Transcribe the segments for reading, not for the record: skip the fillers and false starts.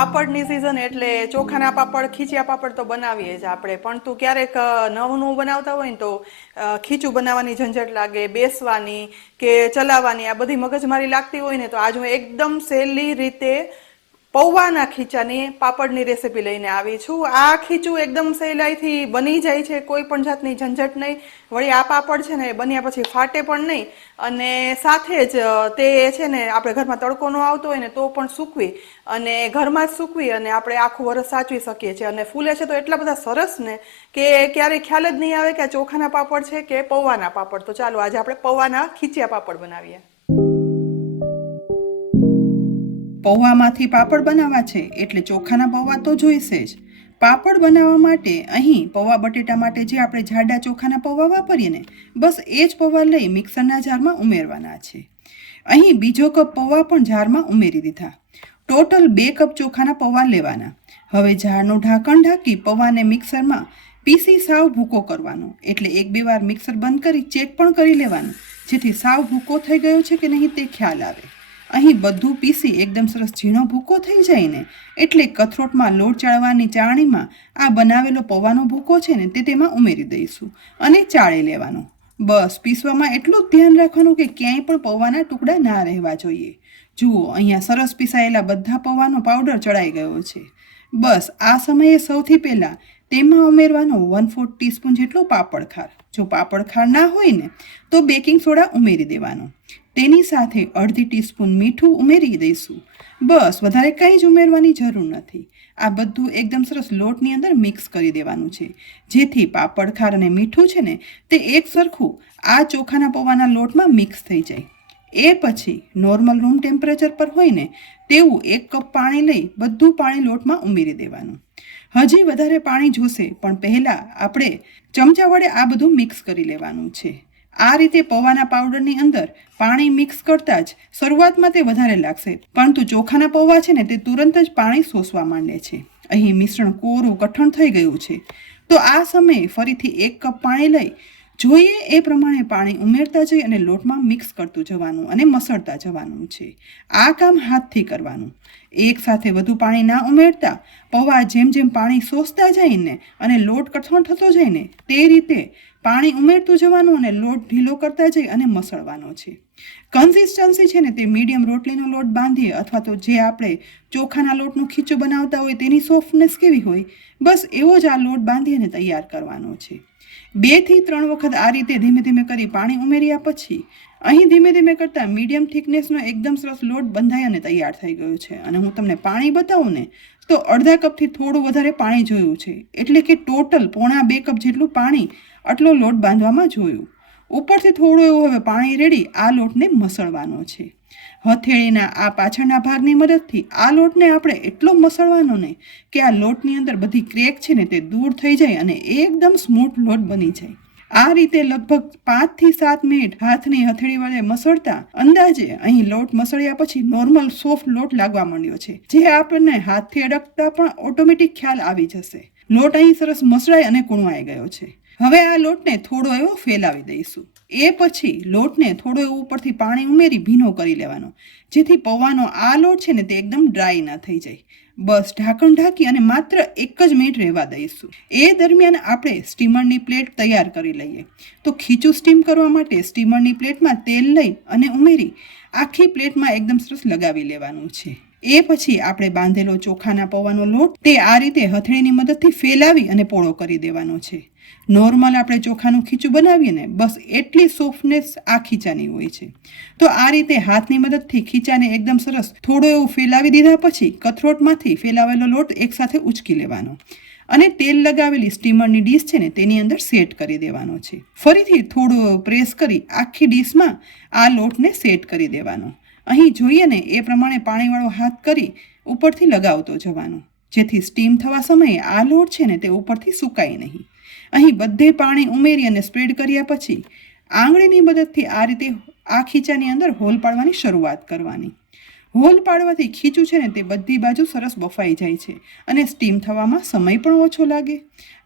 પાપડની season એટલે ચોખાના પાપડ, ખીચિયા પાપડ તો બનાવીએ જ આપણે. પણ તું ક્યારેક નવું નવું બનાવતા હોય ને તો ખીચું બનાવવાની ઝંઝટ લાગે, બેસવાની કે ચલાવવાની આ બધી મગજમારી લાગતી હોય ને, તો આજ હું એકદમ સહેલી રીતે પૌવાના ખીચાની પાપડની રેસીપી લઈને આવી છું. આ ખીચું એકદમ સહેલાઈથી બની જાય છે, કોઈ પણ જાતની ઝંઝટ નહીં. વળી આ પાપડ છે ને બન્યા પછી ફાટે પણ નહીં, અને સાથે જ તે છે ને આપણે ઘરમાં તડકો ન આવતો હોય ને તો પણ સૂકવી અને ઘરમાં જ સૂકવી અને આપણે આખું વરસ સાચવી શકીએ છીએ. અને ફૂલે છે તો એટલા બધા સરસ ને કે ક્યારેય ખ્યાલ જ નહીં આવે કે આ ચોખાના પાપડ છે કે પૌવાના પાપડ. તો ચાલો આજે આપણે પૌવાના ખીચિયા પાપડ બનાવીએ. પૌવામાંથી પાપડ બનાવવા છે એટલે ચોખાના પૌવા તો જોઈશે જ. પાપડ બનાવવા માટે અહીં પૌવા બટેટા માટે જે આપણે જાડા ચોખાના પૌવા વાપરીએ ને, બસ એ જ પૌવા લઈ મિક્સરના જારમાં ઉમેરવાના છે. અહીં બીજો કપ પૌવા પણ જારમાં ઉમેરી દીધા. ટોટલ 2 કપ ચોખાના પૌવા લેવાના. હવે જારનું ઢાંકણ ઢાંકી પૌવાને મિક્સરમાં પીસી સાવ ભૂકો કરવાનો. એટલે 1-2 વાર મિક્સર બંધ કરી ચેક પણ કરી લેવાનું, જેથી સાવ ભૂકો થઈ ગયો છે કે નહીં તે ખ્યાલ આવે. અહીં બધું પીસી એકદમ સરસ ઝીણો ભૂકો થઈ જાય ને એટલે કથરોટમાં લોટ ચાળવાની ચાળણીમાં આ બનાવેલો પૌવાનો ભૂકો છે ને તે તેમાં ઉમેરી દઈશું અને ચાળી લેવાનો. બસ પીસવામાં એટલું જ ધ્યાન રાખવાનું કે ક્યાંય પણ પૌવાના ટુકડા ના રહેવા જોઈએ. જુઓ અહીંયા સરસ પીસાયેલા બધા પૌવાનો પાવડર ચડાઈ ગયો છે. બસ આ સમયે સૌથી પહેલાં તેમાં ઉમેરવાનો 1/4 ટીસ્પૂન જેટલો પાપડ ખાર. જો પાપડ ખાર ના હોય ને તો બેકિંગ સોડા ઉમેરી દેવાનો. તેની સાથે 1/2 ટીસ્પૂન મીઠું ઉમેરી દઈશું. બસ વધારે કંઈ જ ઉમેરવાની જરૂર નથી. આ બધું એકદમ સરસ લોટની અંદર મિક્સ કરી દેવાનું છે, જેથી પાપડ ખાર અને મીઠું છે ને તે એક સરખું આ ચોખાના પૌવાના લોટમાં મિક્સ થઈ જાય. એ પછી નોર્મલ રૂમ ટેમ્પરેચર પર હોય ને તેવું 1 કપ પાણી લઈ બધું પાણી લોટમાં ઉમેરી દેવાનું. હજી વધારે પાણી જોશે, પણ પહેલાં આપણે ચમચા વડે આ બધું મિક્સ કરી લેવાનું છે. આ રીતે પૌવાના પાવડરની અંદર પાણી મિક્સ કરતાં જ શરૂઆતમાં તે વધારે લાગશે, પરંતુ ચોખાના પૌવા છે ને તે તુરંત જ પાણી શોષવા માંડે છે. અહીં મિશ્રણ કોરું કઠણ થઈ ગયું છે, તો આ સમયે ફરીથી 1 કપ પાણી લઈ જોઈએ એ પ્રમાણે પાણી ઉમેરતા જઈ અને લોટમાં મિક્સ કરતું જવાનું અને મસળતા જવાનું છે. આ કામ હાથથી કરવાનું. એક સાથે વધુ પાણી ના ઉમેરતા પૌવા જેમ જેમ પાણી શોષતા જાય ને અને લોટ કઠણ થતો જાય ને તે રીતે પાણી ઉમેરતું જવાનું અને લોટ ઢીલો કરતા જઈ અને મસળવાનો છે. કન્સિસ્ટન્સી છે ને તે મીડિયમ રોટલીનો લોટ બાંધીએ અથવા તો જે આપણે ચોખાના લોટનું ખીચું બનાવતા હોય તેની સોફ્ટનેસ કેવી હોય, બસ એવો જ આ લોટ બાંધી અને તૈયાર કરવાનો છે. 2 થી 3 વખત આ રીતે ધીમે ધીમે કરી પાણી ઉમેર્યા પછી અહીં ધીમે ધીમે કરતાં મીડિયમ થિકનેસનો એકદમ સરસ લોટ બંધાઈ અને તૈયાર થઈ ગયો છે. અને હું તમને પાણી બતાવું ને તો અડધા કપથી થોડું વધારે પાણી જોયું છે, એટલે કે ટોટલ 1.25 કપ જેટલું પાણી આટલો લોટ બાંધવામાં જોયું. ઉપરથી થોડું એવું હવે પાણી રેડી આ લોટને મસળવાનો છે. હથેળીના આ પાછળના ભાગની મદદથી આ લોટને આપણે એટલો મસળવાનો ને કે આ લોટની અંદર બધી ક્રેક છે ને તે દૂર થઈ જાય અને એકદમ સ્મૂથ લોટ બની જાય. આ રીતે લગભગ 5 થી 7 મિનિટ હાથની હથેળી વડે મસળતા અંદાજે અહીં લોટ મસળ્યા પછી નોર્મલ સોફ્ટ લોટ લાગવા માંડ્યો છે, જે આપણને હાથથી અડકતા પણ ઓટોમેટિક ખ્યાલ આવી જશે. લોટ અહીં સરસ મસળાઈ અને કૂણવાઈ ગયો છે. હવે આ લોટને થોડો એવો ફેલાવી દઈશું. એ પછી લોટને થોડો એવો ઉપરથી પાણી ઉમેરી ભીનો કરી લેવાનો, જેથી પૌવાનો આ લોટ છે ને તે એકદમ ડ્રાય ના થઈ જાય. બસ ઢાંકણ ઢાંકી અને માત્ર 1 જ મિનિટ રહેવા દઈશું. એ દરમિયાન આપણે સ્ટીમરની પ્લેટ તૈયાર કરી લઈએ. તો ખીચું સ્ટીમ કરવા માટે સ્ટીમરની પ્લેટમાં તેલ લઈ અને ઉમેરી આખી પ્લેટમાં એકદમ સરસ લગાવી લેવાનું છે. એ પછી આપણે બાંધેલો ચોખાના પૌવાનો લોટ તે આ રીતે હથેળીની મદદથી ફેલાવી અને પોળો કરી દેવાનો છે. નોર્મલ આપણે ચોખાનું ખીચું બનાવીએ ને બસ એટલી સોફ્ટનેસ આ ખીચાની હોય છે. તો આ રીતે હાથની મદદથી ખીચાને એકદમ સરસ થોડો એવું ફેલાવી દીધા પછી કથરોટમાંથી ફેલાવેલો લોટ એકસાથે ઉચકી લેવાનો અને તેલ લગાવેલી સ્ટીમરની ડીશ છે ને તેની અંદર સેટ કરી દેવાનો છે. ફરીથી થોડું પ્રેસ કરી આખી ડીશમાં આ લોટને સેટ કરી દેવાનો. અહીં જોઈએ ને એ પ્રમાણે પાણીવાળો હાથ કરી ઉપરથી લગાવતો જવાનો, જેથી સ્ટીમ થવા સમયે આ લોટ છે ને તે ઉપરથી સુકાય નહીં. અહીં બધે પાણી ઉમેરી અને સ્પ્રેડ કર્યા પછી આંગળીની મદદથી આ રીતે આ ખીચાની અંદર હોલ પાડવાની શરૂઆત કરવાની. હોલ પાડવાથી ખીચું છે ને તે બધી બાજુ સરસ બફાઈ જાય છે અને સ્ટીમ થવામાં સમય પણ ઓછો લાગે.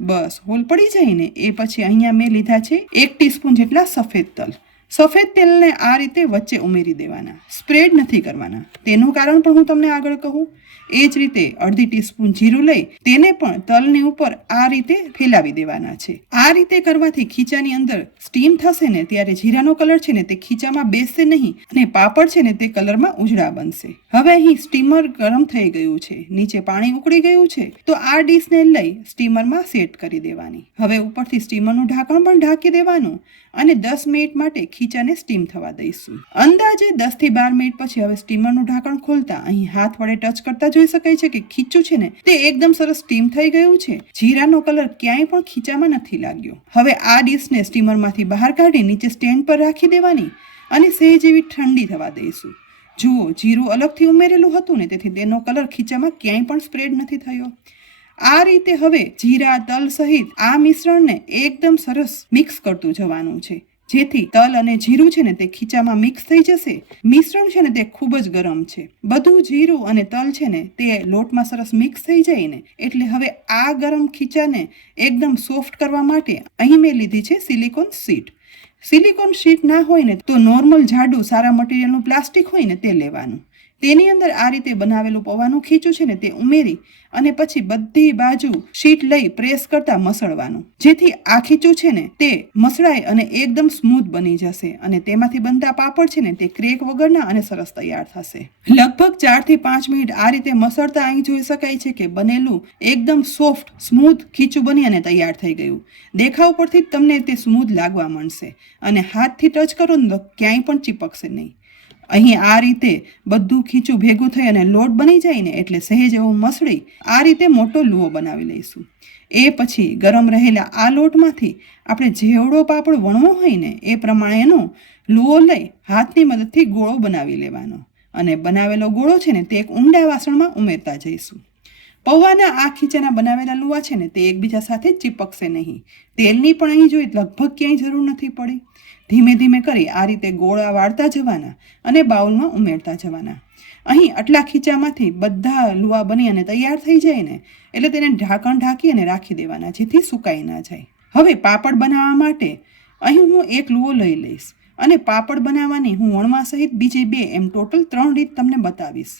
બસ હોલ પડી જાય ને એ પછી અહીંયા મેં લીધા છે 1 ટીસ્પૂન જેટલા સફેદ તલ. સફેદ તેલને આ રીતે વચ્ચે ઉમેરી દેવાના, સ્પ્રેડ નથી કરવાના. તેનું કારણ પણ હું તમને આગળ કહું. એ જ રીતે અડધી ટીસ્પૂન જીરું લઈ તેને પણ તલની ઉપર આ રીતે ફેલાવી દેવાના છે. આ રીતે કરવાથી ખીચાની અંદર સ્ટીમ થશે ને ત્યારે જીરાનો કલર છે ને તે ખીચામાં બેસશે નહીં અને પાપડ છે ને તે કલરમાં ઉજળા બનશે. હવે અહીં સ્ટીમર ગરમ થઈ ગયું છે, નીચે પાણી ઉકળી ગયું છે, તો આ ડીશને લઈ સ્ટીમરમાં સેટ કરી દેવાની. હવે ઉપરથી સ્ટીમરનું ઢાંકણ પણ ઢાંકી દેવાનું અને 10 મિનિટ માટે ખીચાને સ્ટીમ થવા દઈશું. અંદાજે 10 થી 12 મિનિટ પછી હવે સ્ટીમરનું ઢાંકણ ખોલતા અહીં હાથ વડે ટચ કરતા જોઈ શકાય છે કે ખીચું છે ને તે એકદમ સરસ સ્ટીમ થઈ ગયું છે. જીરાનો કલર ક્યાંય પણ ખીચામાં નથી લાગ્યો. હવે આ ડીશને સ્ટીમરમાંથી બહાર કાઢી નીચે સ્ટેન્ડ પર રાખી દેવાની અને સહેજ એવી ઠંડી થવા દઈશું. જુઓ, જીરું અલગથી ઉમેરેલું હતું ને તેથી તેનો કલર ખીચામાં ક્યાંય પણ સ્પ્રેડ નથી થયો. આ રીતે હવે જીરા તલ સહિત આ મિશ્રણને એકદમ સરસ મિક્સ કરતું જવાનું છે, જેથી તલ અને જીરું છે ને તે ખીચામાં મિક્સ થઈ જશે. મિશ્રણ છે ને તે ખૂબ જ ગરમ છે. બધું જીરું અને તલ છે ને તે લોટમાં સરસ મિક્સ થઈ જાય ને એટલે હવે આ ગરમ ખીચાને એકદમ સોફ્ટ કરવા માટે અહીં મેં લીધી છે સિલિકોન શીટ. સિલિકોન શીટ ના હોય ને તો નોર્મલ જાડું સારા મટીરિયલનું પ્લાસ્ટિક હોય ને તે લેવાનું. તેની અંદર આ રીતે બનાવેલું પૌવાનું ખીચું છે ને તે ઉમેરી અને પછી બધી બાજુ શીટ લઈ પ્રેસ કરતા મસળવાનું, જેથી આ ખીચું છે ને તે મસળાય અને એકદમ સ્મૂથ બની જશે અને તેમાંથી બનતા પાપડ છે ને તે ક્રેક વગરના અને સરસ તૈયાર થશે. લગભગ 4 થી 5 મિનિટ આ રીતે મસળતા અહીં જોઈ શકાય છે કે બનેલું એકદમ સોફ્ટ સ્મૂથ ખીચું બની અને તૈયાર થઈ ગયું. દેખાવ પરથી જ તમને તે સ્મૂથ લાગવા માંડશે અને હાથથી ટચ કરો ને તો ક્યાંય પણ ચીપકશે નહીં. અહીં આ રીતે બધું ખીચું ભેગું થઈ અને લોટ બની જાય ને એટલે સહેજ એવું મસળી આ રીતે મોટો લુઓ બનાવી લઈશું. એ પછી ગરમ રહેલા આ લોટમાંથી આપણે જેવડો પાપડ વણવો હોય ને એ પ્રમાણેનો લુઓ લઈ હાથની મદદથી ગોળો બનાવી લેવાનો અને બનાવેલો ગોળો છે ને તે એક ઊંડા વાસણમાં ઉમેરતા જઈશું. પૌવાના આ ખીચાના બનાવેલા લુવા છે ને તે એકબીજા સાથે ચીપકશે નહીં. તેલની પણ અહીં જોઈ લગભગ ક્યાંય જરૂર નથી પડી. ધીમે ધીમે કરી આ રીતે ગોળા વાળતા જવાના અને બાઉલમાં ઉમેરતા જવાના. અહીં આટલા ખીચામાંથી બધા લુવા બની અને તૈયાર થઈ જાય ને એટલે તેને ઢાંકણ ઢાંકી અને રાખી દેવાના, જેથી સુકાઈ ના જાય. હવે પાપડ બનાવવા માટે અહીં હું એક લુઓ લઈ લઈશ અને પાપડ બનાવવાની હું વણવા સહિત બીજી 2 એમ ટોટલ 3 રીત તમને બતાવીશ.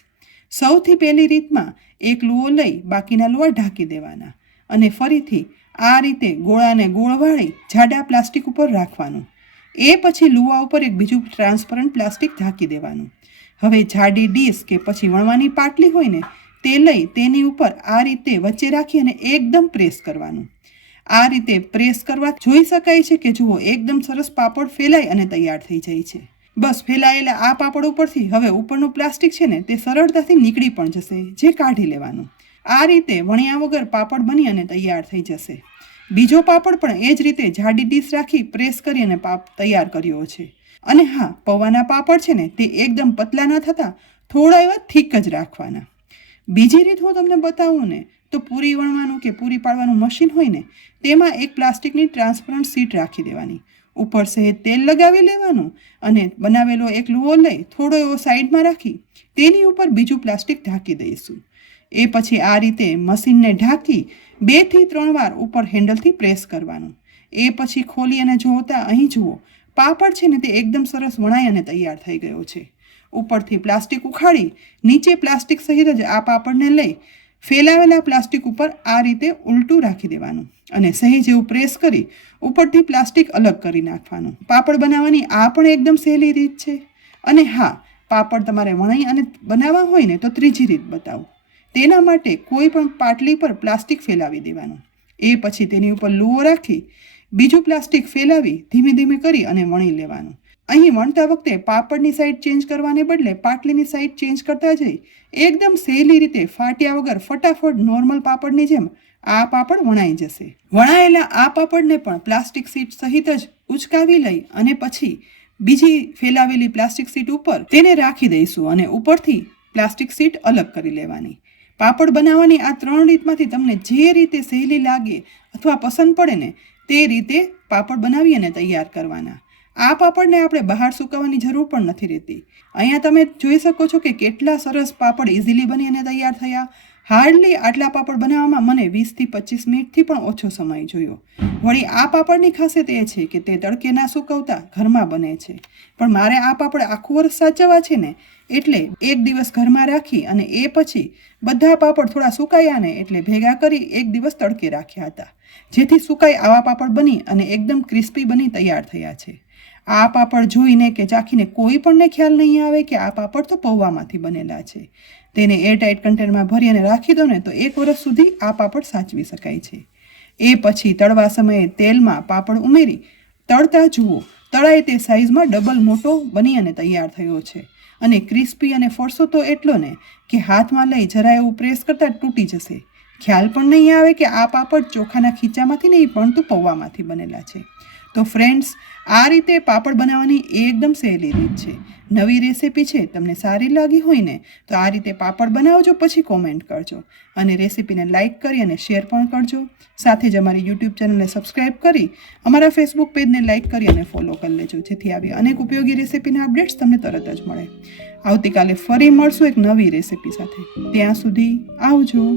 સૌથી પહેલી રીતમાં એક લુઓ લઈ બાકીના લુવા ઢાંકી દેવાના અને ફરીથી આ રીતે ગોળાને ગોળ વાળી જાડા પ્લાસ્ટિક ઉપર રાખવાનું. એ પછી લુવા ઉપર એક બીજું ટ્રાન્સપરન્ટ પ્લાસ્ટિક ઢાંકી દેવાનું. હવે જાડી ડીશ કે પછી વણવાની પાટલી હોય ને તે લઈ તેની ઉપર આ રીતે વચ્ચે રાખી અને એકદમ પ્રેસ કરવાનું. આ રીતે પ્રેસ કરવા જોઈ શકાય છે કે જુઓ એકદમ સરસ પાપડ ફેલાય અને તૈયાર થઈ જાય છે. બસ ફેલાયેલા આ પાપડ ઉપરથી હવે ઉપરનું પ્લાસ્ટિક છે ને તે સરળતાથી નીકળી પણ જશે, જે કાઢી લેવાનું. આ રીતે વણ્યા વગર પાપડ બની અને તૈયાર થઈ જશે. બીજો પાપડ પણ એ જ રીતે જાડી ડીશ રાખી પ્રેસ કરી અને તૈયાર કર્યો છે. અને હા, પૌવાના પાપડ છે ને તે એકદમ પતલા ન થતા થોડા એવા થીક જ રાખવાના. બીજી રીત હું તમને બતાવું ને તો પૂરી વણવાનું કે પૂરી પાડવાનું મશીન હોય ને તેમાં એક પ્લાસ્ટિકની ટ્રાન્સપરન્ટ શીટ રાખી દેવાની. ઉપર સહેજ તેલ લગાવી લેવાનું અને બનાવેલો એક લુઓ લઈ થોડો એવો સાઈડમાં રાખી તેની ઉપર બીજું પ્લાસ્ટિક ઢાંકી દઈશું. એ પછી આ રીતે મશીનને ઢાંકી 2 થી 3 વાર ઉપર હેન્ડલથી પ્રેસ કરવાનું. એ પછી ખોલી અને જોતા અહીં જુઓ પાપડ છે ને તે એકદમ સરસ વણાઈ અને તૈયાર થઈ ગયો છે. ઉપરથી પ્લાસ્ટિક ઉખાડી નીચે પ્લાસ્ટિક સહિત જ આ પાપડને લઈ ફેલાવેલા પ્લાસ્ટિક ઉપર આ રીતે ઉલટું રાખી દેવાનું અને સહેજ એવું પ્રેસ કરી ઉપરથી પ્લાસ્ટિક અલગ કરી નાખવાનું. પાપડ બનાવવાની આ પણ એકદમ સહેલી રીત છે. અને હા, પાપડ તમારે વણાઈ અને બનાવવા હોય ને તો ત્રીજી રીત બતાવું. તેના માટે કોઈ પણ પાટલી પર પ્લાસ્ટિક ફેલાવી દેવાનું. એ પછી તેની ઉપર લુઓ રાખી બીજું પ્લાસ્ટિક ફેલાવી ધીમે ધીમે કરી અને વણી લેવાનું. અહીં વણતા વખતે પાપડની સાઈડ ચેન્જ કરવાને બદલે પાટલીની સાઈડ ચેન્જ કરતા જઈ એકદમ સહેલી રીતે ફાટ્યા વગર ફટાફટ નોર્મલ પાપડની જેમ આ પાપડ વણાઈ જશે. વણાયેલા આ પાપડને પણ પ્લાસ્ટિક શીટ સહિત જ ઉચકાવી લઈ અને પછી બીજી ફેલાવેલી પ્લાસ્ટિક શીટ ઉપર તેને રાખી દઈશું અને ઉપરથી પ્લાસ્ટિક શીટ અલગ કરી લેવાની. પાપડ બનાવવાની આ 3 રીતમાંથી તમને જે રીતે સહેલી લાગે અથવા પસંદ પડે ને તે રીતે પાપડ બનાવી અને તૈયાર કરવાના. આ પાપડને આપણે બહાર સુકવવાની જરૂર પણ નથી રહેતી. અહીંયા તમે જોઈ શકો છો કે કેટલા સરસ પાપડ ઇઝીલી બની અને તૈયાર થયા. હાર્ડલી આટલા પાપડ બનાવવામાં મને 20 થી 25 મિનિટથી પણ ઓછો સમય જોયો. વળી આ પાપડની ખાસિયત એ છે કે તે તડકે ના સૂકવતા ઘરમાં બને છે. પણ મારે આ પાપડ આખું વર્ષ સાચવવા છે ને, એટલે એક દિવસ ઘરમાં રાખી અને એ પછી બધા પાપડ થોડા સુકાયા ને એટલે ભેગા કરી એક દિવસ તડકે રાખ્યા હતા, જેથી સુકાઈ આવા પાપડ બની અને એકદમ ક્રિસ્પી બની તૈયાર થયા છે. આ પાપડ જોઈને કે ચાખીને કોઈ પણને ખ્યાલ નહીં આવે કે આ પાપડ તો પૌવામાંથી બનેલા છે. તેને એરટાઇટ કન્ટેનરમાં ભરી અને રાખી દો ને તો 1 વર્ષ સુધી આ પાપડ સાચવી શકાય છે. એ પછી તળવા સમયે તેલમાં પાપડ ઉમેરી તળતા જુઓ, તળાય તે સાઈઝમાં ડબલ મોટો બની અને તૈયાર થયો છે. અને ક્રિસ્પી અને ફરસો તો એટલો ને કે હાથમાં લઈ જરા એવું પ્રેસ કરતાં તૂટી જશે. ખ્યાલ પણ નહીં આવે કે આ પાપડ ચોખાના ખીચામાંથી નહીં પણ તો પૌવામાંથી બનેલા છે. તો ફ્રેન્ડ્સ, આ રીતે પાપડ બનાવવાની એકદમ સહેલી રીત છે. નવી રેસીપી છે, તમને સારી લાગી હોય ને તો આ રીતે પાપડ બનાવજો, પછી કોમેન્ટ કરજો અને રેસીપીને લાઇક કરી અને શેર પણ કરજો. સાથે જ અમારી યુટ્યુબ ચેનલને સબસ્ક્રાઈબ કરી અમારા ફેસબુક પેજને લાઇક કરી અને ફોલો કરી લેજો, જેથી આવી અનેક ઉપયોગી રેસીપીના અપડેટ્સ તમને તરત જ મળે. આવતીકાલે ફરી મળશું એક નવી રેસીપી સાથે. ત્યાં સુધી આવજો.